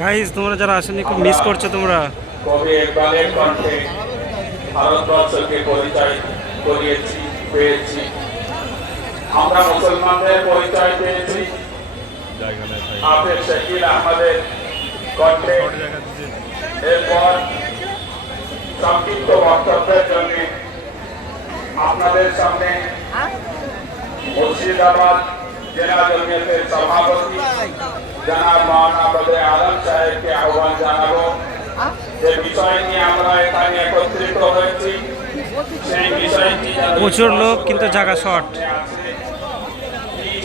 Guys তোমরা যারা আসেনি খুব মিস করছ তোমরা। কবি ইকবালের কণ্ঠে ভারতবর্ষকে পরিচয় করিয়েছি পেয়েছি। আমরা মুসলমানদের পরিচয় পেয়েছি। হাফেজ শকিল আহমদের কণ্ঠে এরপর সংক্ষিপ্ত বক্তব্যের জন্য আপনাদের সামনে মুর্শিদাবাদ জেলা জমিয়তের সভাপতি জনাব মাওলানা বদরে আলম সাহেবকে আহ্বান জানাব। যে বিষয় নিয়ে আমরা এখানে একত্রিত হয়েছি সেই বিষয়টি প্রচুর লোক কিন্তু জায়গা শর্ট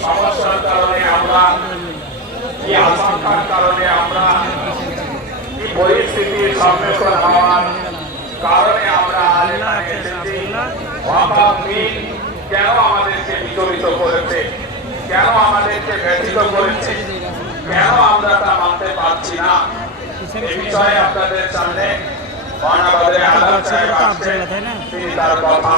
সমস্যার কারণে আমরা কি আশঙ্কার কারণে আমরা কি পরিস্থিতির সম্মুখীন হওয়ার কারণে আমরা আজ এখানে এসেছি ওয়াকাফ বিল কেন আমাদেরকে বিচলিত করেছে কেন আমাদেরকে ব্যথিত করেছে কেন আমরা তা মানতে পারছি না এই বিষয়ে আপনাদের সামনে সাহেব আসছেন তিনি তার কথা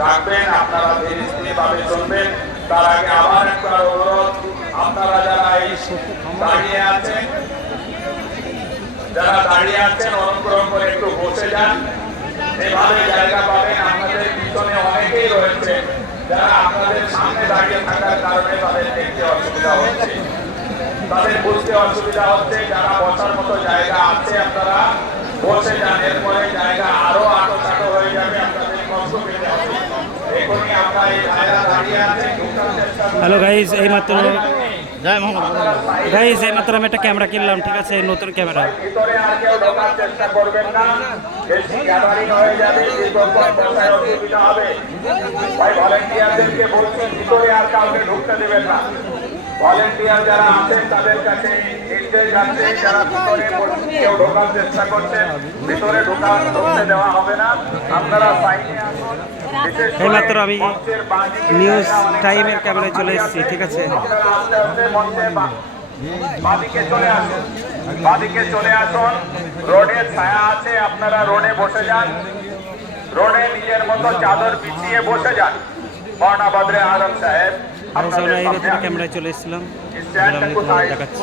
রাখবেন আপনারা ধীরে ধীরে ভাবে শুনবেন তার আগে আবার একবার অনুরোধ আপনারা যারা এই দাঁড়িয়ে আছেন, যারা দাঁড়িয়ে আছেন, অনুগ্রহ করে একটু বসে যান। এভাবে জায়গা পাবেন আপনাদের পিছনে অনেকেই রয়েছে যারা আপনাদের সামনে দাঁড়িয়ে থাকার কারণে তাদের দেখতে অসুবিধা হচ্ছে তাদের বুঝতে অসুবিধা হচ্ছে যারা বসার মতো জায়গা আছে আপনারা বসে যান এরপরে জায়গা আরও আটো চাটো হয়ে যাবে আপনাদের কষ্ট পেতে হবে এখনই আমরা এই জায়গা দাঁড়িয়ে আছে। হ্যালো গাইজ আপনারা side গাইজ এইমাত্র আমি একটা ক্যামেরা কিনলাম ঠিক আছে? নতুন ক্যামেরা ভিতরে আর কেউ ঢোকার চেষ্টা করবেন না বেশি গ্যাদারিং যাবে দীর্ঘক্ষণ বসায় অসুবিধা হবে ভাই ভলেন্টিয়ারদেরকে বলছেন ভিতরে আর কাউকে ঢুকতে দেবেন না। ভলেন্টিয়ার যারা আছেন তাদের কাছে নির্দেশ আছে যারা ভিতরে কেউ ঢোকার চেষ্টা করছেন ভিতরে ঢোকার ঢুকতে দেওয়া হবে না। আপনারা সাইডে আসুন এইমাত্র আমি নিউজ টাইমের ক্যামেরায় চলে এসেছি ঠিক আছে? বাদিকে চলে আসুন বাদিকে চলে আসুন। রোডে ছায়া আছে আপনারা রোডে বসে যান। রোডে নিজের মতো চাদর বিছিয়ে বসে যান। বর্ণা বদরে আলম সাহেব। সামনে এই সামনে ক্যামেরায় চলে এসেছিলাম। দেখাচ্ছি।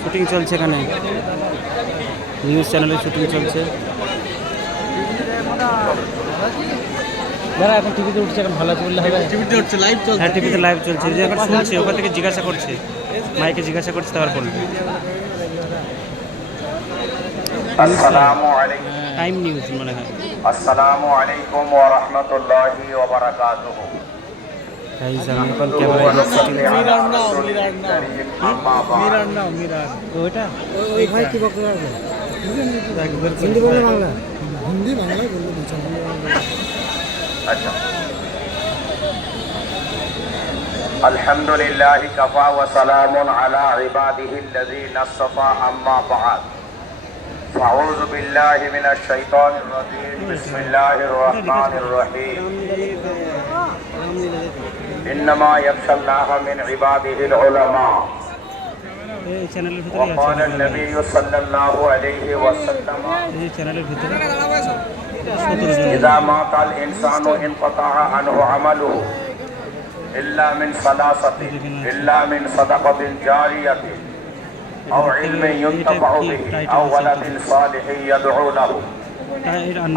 শুটিং চলছে এখানে। নিউজ চ্যানেলে শুটিং চলছে। যারা এখন টিভিতে উঠছে এখন ভালো বললে হবে। টিভিতে উঠছে লাইভ চলছে। হ্যাঁ টিভিতে লাইভ চলছে। যে এখন শুনছি ওখান থেকে জিজ্ঞাসা করছে। মাইকে জিজ্ঞাসা করছে তারপর বলবে। আসসালামু আলাইকুম। টাইম নিউজ মনে হয়। السلام عليكم ورحمة الله وبركاته. الحمد لله كفى وسلام على عباده الذين اصطفى اما بعد۔ أعوذ بالله من الشيطان الرجيم. بسم الله الرحمن الرحيم. إنما يخشى الله من عباده العلماء. وقال النبي صلى الله عليه وسلم إذا مات الإنسان انقطع عنه عمله إلا من ثلاثة إلا من صدقة جارية. أو علم ينتفع به أو ولد صالح يدعو له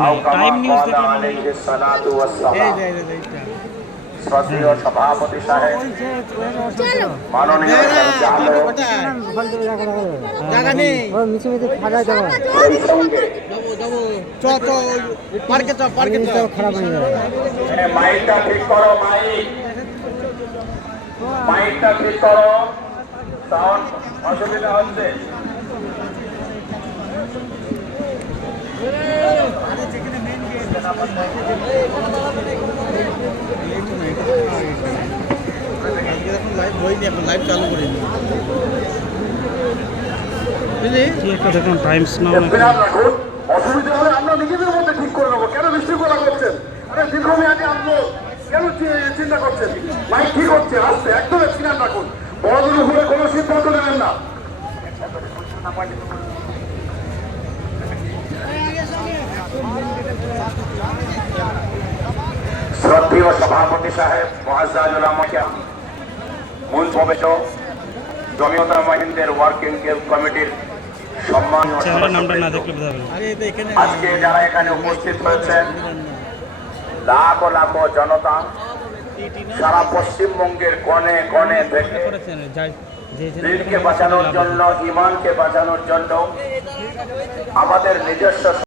أو টাইম كما নিউজ قال দেখলাম عليه الصلاة والسلام শ্রদ্ধেয় সভাপতি সাহেব মাননীয় সঞ্চালক জায়গা নেই মিছে মিছে ফাটাই দেওয়া এই সঙ্গে চ চ পার্কে চ পার্কে চ খারাপ হয়ে যাবে এ, মাইকটা ঠিক করো মাইক মাইকটা ঠিক করো সাউন্ড অসুবিধা হচ্ছে লাইভ হয়নি এখন লাইভ চালু করে কি একটা টাইমস নাও অসুবিধা হলে আমরা নিজেদের মধ্যে ঠিক করে নেব। কেন বিশৃঙ্খলা করছেন আরে দীর্ঘমেয়াদী আন্দোলন কেন চিন্তা করছেন মাইক ঠিক হচ্ছে আসতে একদম স্ক্রিন রাখুন বড়দের উপরে কোনো সিদ্ধান্ত নেবেন না শ্রদ্ধেয় সভাপতি সাহেব মহাজাজুল আমাকে মূল প্রবেশ জমিয়তা মহিন্দের ওয়ার্কিং কমিটির সম্মানীয় চ্যানেলের নামটা না সদস্যবৃন্দ। দেখলে বোঝা যাবে না। আজকে যারা এখানে উপস্থিত হয়েছেন লাখো লাখো জনতা সারা পশ্চিমবঙ্গের কনে কনে থেকে দিনকে বাঁচানোর জন্য ইমানকে বাঁচানোর জন্য আমাদের নিজস্ব